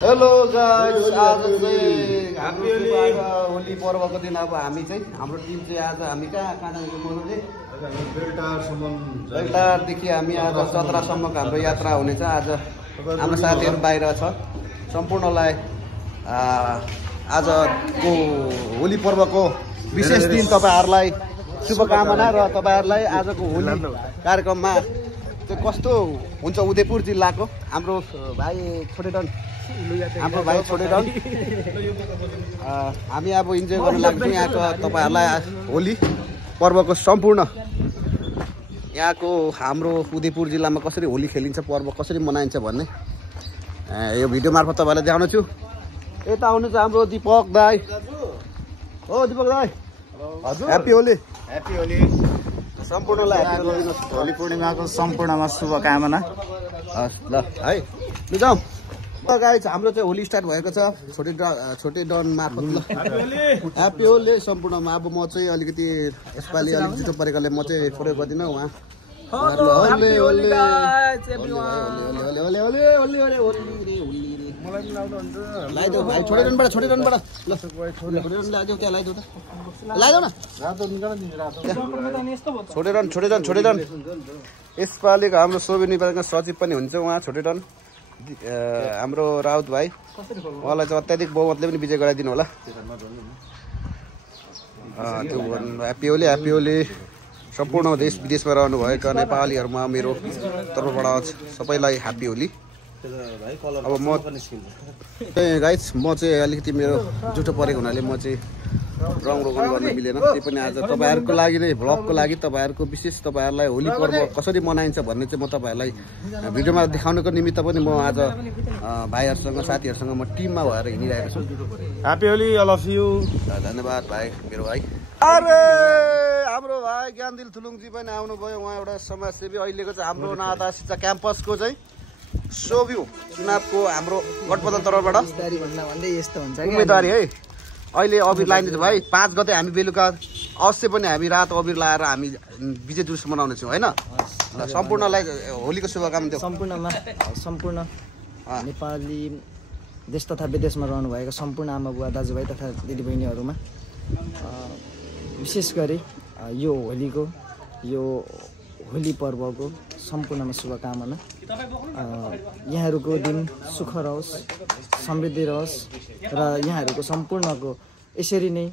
Hello guys, आज चाहिँ होली पर्वको दिन अब हामी चाहिँ हाम्रो टिम चाहिँ आज हामी कहाँ जानेको मोडले बेलटारदेखि हामी आज चतरासम्मको हाम्रो यात्रा हुनेछ। आज हाम्रो साथीहरू बाहिर छ। सम्पूर्णलाई आजको होली पर्वको विशेष दिन तपाईहरुलाई शुभकामना र तपाईहरुलाई आजको होली कार्यक्रममा चाहिँ कस्तो हुन्छ उदयपुर जिल्लाको हाम्रो भाइ छोटेडन हामी अब इन्जोय गर्न लाग्छौँ यहाँको तपाईहरुलाई होली पर्वको सम्पूर्ण यहाँको हाम्रो उदयपुर जिल्लामा कसरी होली खेलिन्छ, पर्व कसरी मनाइन्छ भन्ने यो भिडियो मार्फत तपाईहरुलाई देखाउन छु। यता आउनुहुन्छ हाम्रो दीपक दाई। हो दीपक दाई, हजुर ह्यापी होली। ह्यापी होली सम्पूर्णलाई होली पूर्णिमाको सम्पूर्णमा शुभकामना। ल है लु जाउँ। गाइस हाम्रो चाहिँ होली स्टार्ट भएको छ छोटे डन मार्फत। ल ह्यापी होली सम्पूर्णमा। अब म चाहिँ अलिकति यसपालि अलिक छिटो परेकोले म चाहिँ प्रयोग गर्दिनँ। उहाँ लगाइदेऊ भाइ, छोडेरनबाट ल छोडेरन लगाइदेऊ, त्यहाँ लगाइदेऊ त, लगाइदेऊ न छोडेरन। यसपालिको हाम्रो सोभिनी नेपालका सचिव पनि हुन्छ उहाँ छोटेरन, हाम्रो राउत भाइ। उहाँलाई चाहिँ अत्याधिक बहुमतले पनि विजय गराइदिनु होला। त्यो ह्यापी होली सम्पूर्ण देश विदेशमा रहनुभएका नेपालीहरूमा मेरो तर्फबाट सबैलाई ह्यापी होली। अब म गाइस चाहिँ अलिकति मेरो जुठो परेको हुनाले म चाहिँ रङ रोगन गर्न मिलेन। त्यही पनि आज तपाईहरुको लागि नै भ्लगको लागि तपाईहरुको विशेष तपाईहरुलाई होली पर्व कसरी मनाइन्छ भन्ने चाहिँ म तपाईहरुलाई भिडियोमा देखाउनको निमित्त पनि म आज भाइहरुसँग साथीहरुसँग म टिममा भएर हिँडिरहेको छु। Happy Holi all of you. धन्यवाद भाइ, मेरो भाइ। अरे हाम्रो भाइ ज्ञानदिल थुलुङजी पनि आउनुभयो। उहाँ एउटा समाजसेवी। अहिलेको चाहिँ हाम्रो नाता शिक्षा क्याम्पसको चाहिँ सोभ्यू चुनावको हाम्रो गठबन्धन तर्फबाट उम्मेदवारी है। अहिले अबिर लाइन्छ भाइ। 5 गते हामी बेलुका अवश्य पनि हामी रात अबिर लाएर हामी विजय जुलुस मनाउनेछौँ होइन। सम्पूर्णलाई होलीको शुभकामना दिउँ। सम्पूर्ण नेपाली देश तथा विदेशमा रहनुभएका सम्पूर्ण आमा बुवा दाजुभाइ तथा दिदीबहिनीहरूमा विशेष गरी यो होली पर्वको सम्पूर्णमा शुभकामना। यहाँहरूको दिन सुख रहोस्, समृद्धि रहोस् र यहाँहरूको सम्पूर्णको यसरी नै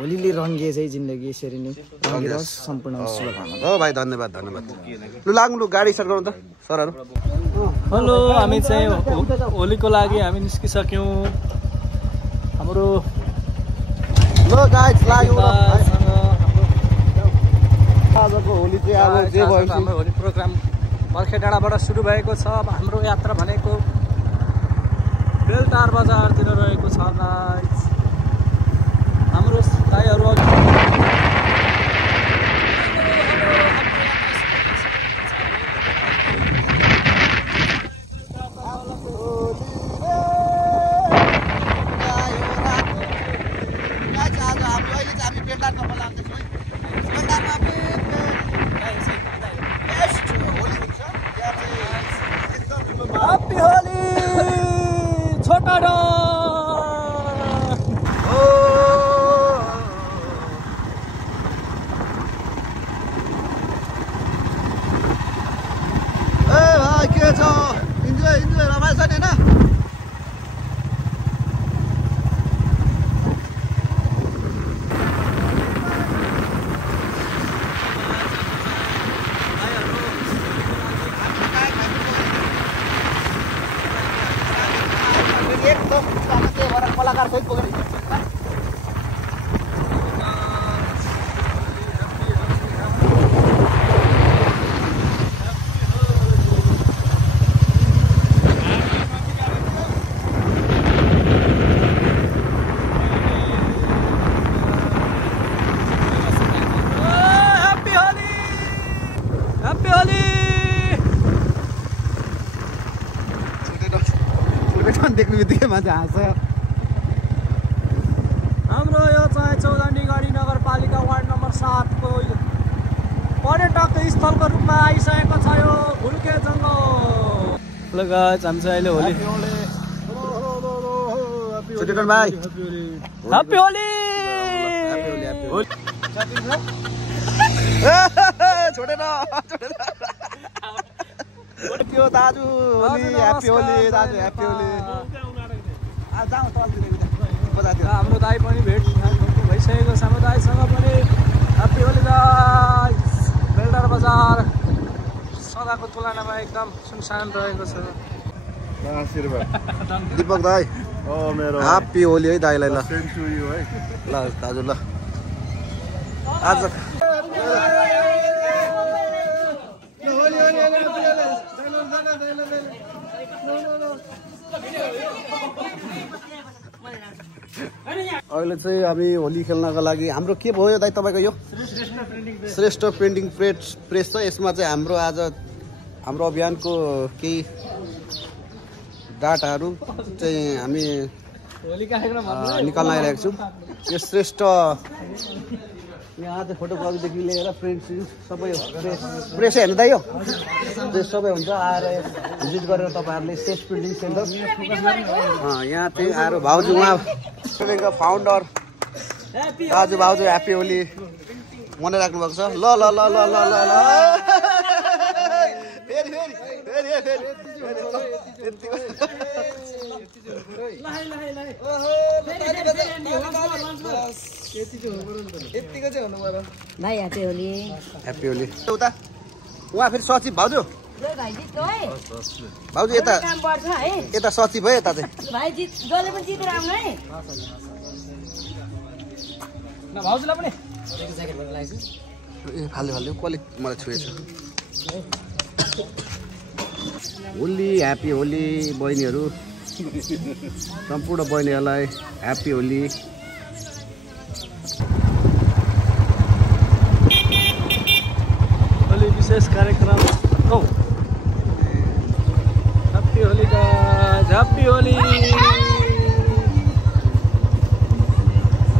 होलीले रङ्गिए चाहिँ जिन्दगी यसरी नै रङ्गिरहोस्। सम्पूर्णमा शुभकामना। हो भाइ, धन्यवाद। लु लाग्नु गाडी स्टार्ट गर्नु त सरहरू। हेलो, हामी चाहिँ होलीको लागि हामी निस्किसक्यौँ। हाम्रो ल गाइस लाग्यो आजको होली चाहिँ अब जे भयो हाम्रो होली प्रोग्राम बर्खे डाँडाबाट सुरु भएको छ। हाम्रो यात्रा भनेको बेलटार बजारतिर रहेको छ गाइस। हाम्रो दाइहरू ह्यापी होली छोटा डन। के छ इन्जोय रमाइलो छ नि होइन। एकदम कलाकार सहित पुगेर देख्ने बित्तिकै मान्छे हाँस्छ। हाम्रो यो चाहिँ चौधनी गढी नगरपालिका वार्ड नम्बर 7 को पर्यटक स्थलको रूपमा आइसकेको छ यो भुल्के जङ्गल। ल गाइस, हामी चाहिँ अहिले होली छुट्टिटन भाइ ह्याप्पी होली छोडेर त्यो दाजु होली ह्याप्पी होली दाजु ह्याप्पी होली हाम्रो दाइ पनि भेट भइसकेको समुदायसँग पनि ह्याप्पी होली दाइ बेलदार बजार सदाको तुलनामा एकदम सुनसान रहेको छ दीपक दाइ ह्याप्पी होली है दाइलाई ल ल दाजु ल आज अहिले चाहिँ हामी होली खेल्नको लागि हाम्रो के भयो दाइ तपाईँको यो श्रेष्ठ प्रिन्टिङ प्रेस छ यसमा चाहिँ हाम्रो आज हाम्रो अभियानको केही डाटाहरू चाहिँ हामी निकाल्न आइरहेको छौँ यो श्रेष्ठ यहाँ चाहिँ फोटोकपीदेखि लिएर प्रिन्ट सबै प्रेसै हेर्नु त यो प्रेस सबै हुन्छ आएर भिजिट गरेर तपाईँहरूले श्रेष्ठ प्रिन्टिङ सेन्टर यहाँ चाहिँ आएर भाउजू उहाँ फाउन्डर दाजु भाउजू ह्याप्पी होली मनाइराख्नु भएको छ ल ल ल ल ल ल ल भाइ ह्याप्पी होली ह्याप्पी होली उता उहाँ फेरि सचिव भाउजू भाउजू यता यता सचिव है यता चाहिँ भाउजूलाई पनि ए फाल्यो फाल्यो कसले मलाई छुएछ होली ह्याप्पी होली बहिनीहरू सम्पूर्ण बहिनीहरूलाई ह्याप्पी होली होली विशेष कार्यक्रम happy Holi guys happy Holi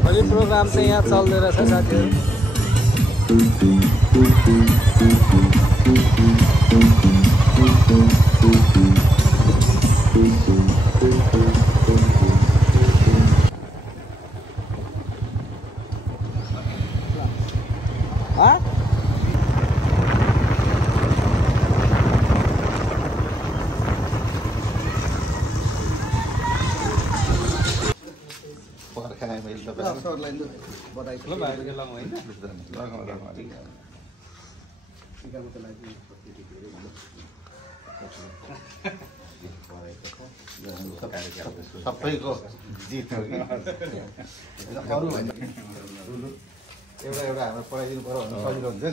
Holi program चाहिँ यहाँ चल्दै रहेछ साथीहरू सबैको जित हो कि एउटा एउटा हाम्रो पढाइदिनु पर्यो भने सजिलो हुन्छ नि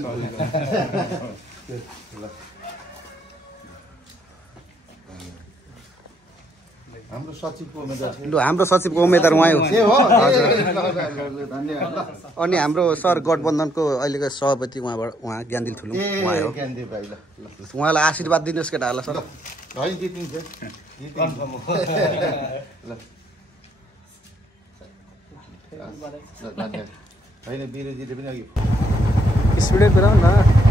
हाम्रो सचिवको उम्मेदवार उहाँ हो अनि हाम्रो सर गठबन्धनको अहिलेको सभापति उहाँ ज्ञानदिल थुलुङ उहाँ हो उहाँलाई आशीर्वाद दिनुहोस् केटाहरूलाई सर होइन बिरेजीले पनि अघि स्पिडै पुऱ्याउ न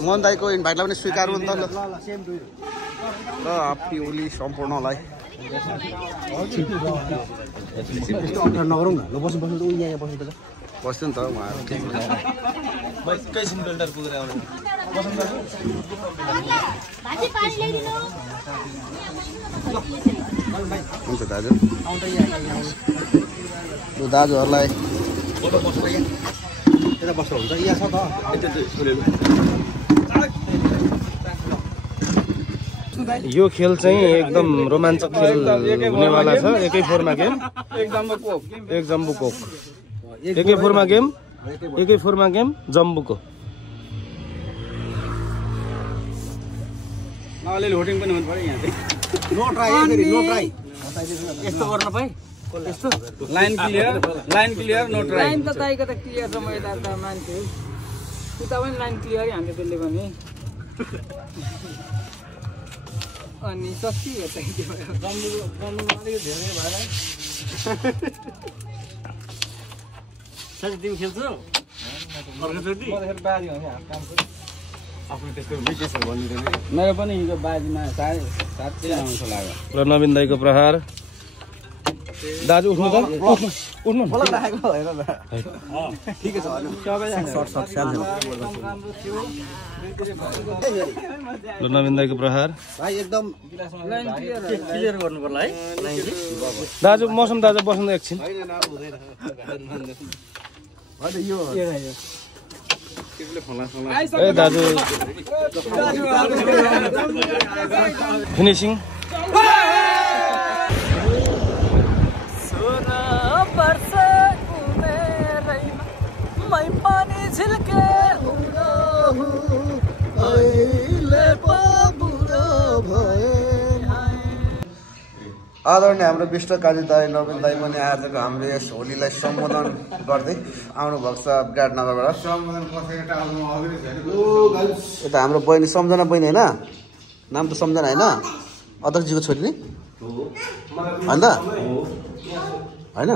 मोहन दाईको इन्भाइटलाई पनि स्वीकार्नु नि त ल ह्याप्पी होली सम्पूर्णलाई नगरौँ न ल बस्नु यहाँ बस्नु नि त उहाँहरू एकैछिन बेल्टर पुगेर आउनु हुन्छ दाजु दाजुहरूलाई यता बस्नु हुन्छ यहाँ छ त यो खेल चाहिँ एकदम रोमाञ्चक खेल हुनेवाला छ एकै फोरमा गेम एक जम्बु कोक एकै फोरमा गेम जम्बुको अलिअलि होटिङ पनि हुनु पर्यो यहाँ नो ट्राई यस्तो गर्न पाएँ line clear know try line त ताइको त क्लियर छ म यता त मान्छे उता पनि लाइन क्लियरै हान्थ्यो त्यसले भने अनि सकियो चाहिँ त्यो अलिक धेरै भएर साथी तिमी खेल्छौ अर्कोचोटि बाजी हो नि काम मेरो पनि हिजो बाजीमा 7:30 आउँछ लाग्यो र नवीन दाइको प्रहार दाजु उठ्नु त उठ्नु र नवीन दाइको प्रहार भाइ एकदम क्लियर गर्नु पर्ला है दाजु मौसम दाजु बस्नु एकछिन ए दाजु फिनिसिङ आदरणीय हाम्रो विष्ट काजी दाई नवीन दाई पनि आजको हाम्रो यस होलीलाई सम्बोधन गर्दै आउनुभएको छ विराटनगरबाट यता हाम्रो बहिनी सम्झना बहिनी होइन नाम त सम्झना होइन अध्यक्षजीको छोरी नि होइन होइन